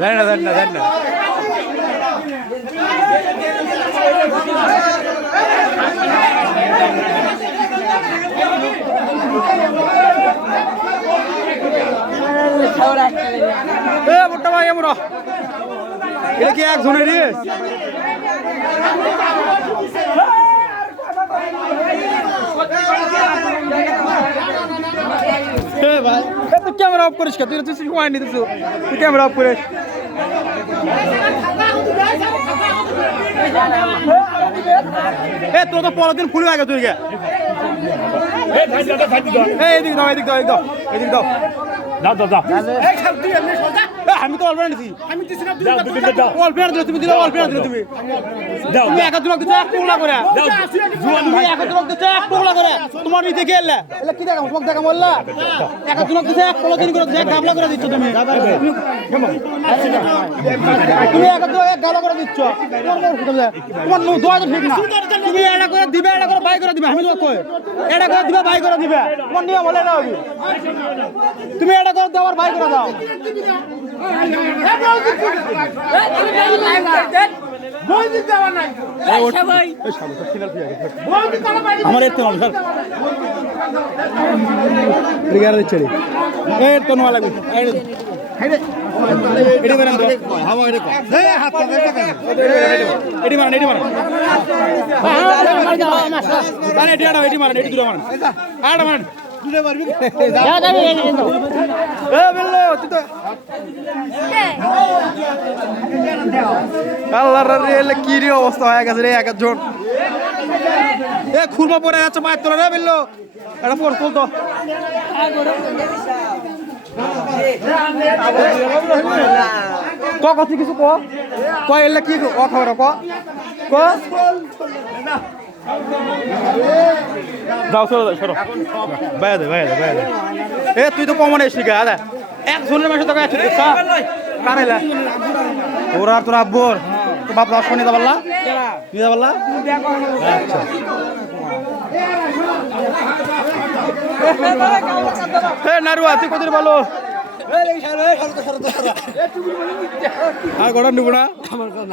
না জানি না এ মোটা ভাই আমরা এটা কি একজনের রে এ ভাই তুই ক্যামেরা অফ করিস তুই তুই সময় নিতে তুই ক্যামেরা অফ করিস। এ তোর তো পরের দিন ফুল আগে তুই এদিক দাও এদিক দাও এদিক দাও এদিক দাও। দাও দাও দাও আমি তো অল্প নিছি দাও দুটো দাও। অল্প দিলে তুমি দিলে অল্প দিলে তুমি। দাও। তুমি এক লোক দিতে এক টুকরা করে। দাও। জুয়ান তুমি ভাই। এক লোক দিতে এক টুকরা করে। তোমার নিতে গেলে এলে? কি দেখাম তোমাকে দেখাম বললা এক লোক দিতে এক পলো দিন করে এক গাবলা করে দিচ্ছ তুমি। তুমি এক লোক এক গাবলা করে দিচ্ছ। তোমার নো দোয়া তো ঠিক না। তুমি এটা করে দিবে এটা করে বাই করে দিবে আমি তো কই? এটা করে দিবে বাই করে দিবে। তোমার নিয়ম হলে না হবে। তুমি এটা করে দাও আর বাই করে দাও। আমার এর তো স্যার রিগার ছেড়ে এর তো নোয়া লাগবে এডি মারান এডি মারান এডি মারান এডি আড়া এডি মারান এডি দূরে মারান আড়া মারান দূরে মারবি এ বেল্লো তুই তো আল্লাহর রে কি রে অবস্থা হয়ে গেছে রে এক একজন? এ, খুরমা পরে যাচ্ছে মায়ের তোরা রে বেল্লো। এটা পর তুল তো। ক কত কিছু ক? ক, এলে কি ক খবর ক ক? যাও যাও, সরো বাইরে বাইরে বাইরে এ, তুই তো কমন এসি গা একজনের মাসে তোকে আছে দেখছা কারেলা ওর আর তোর আব্বর? তো বাপ দশ নিতে পারলা নিতে পারলা আচ্ছা। হে নারুয়া তুই কত ভালো আর গড়া নিব না।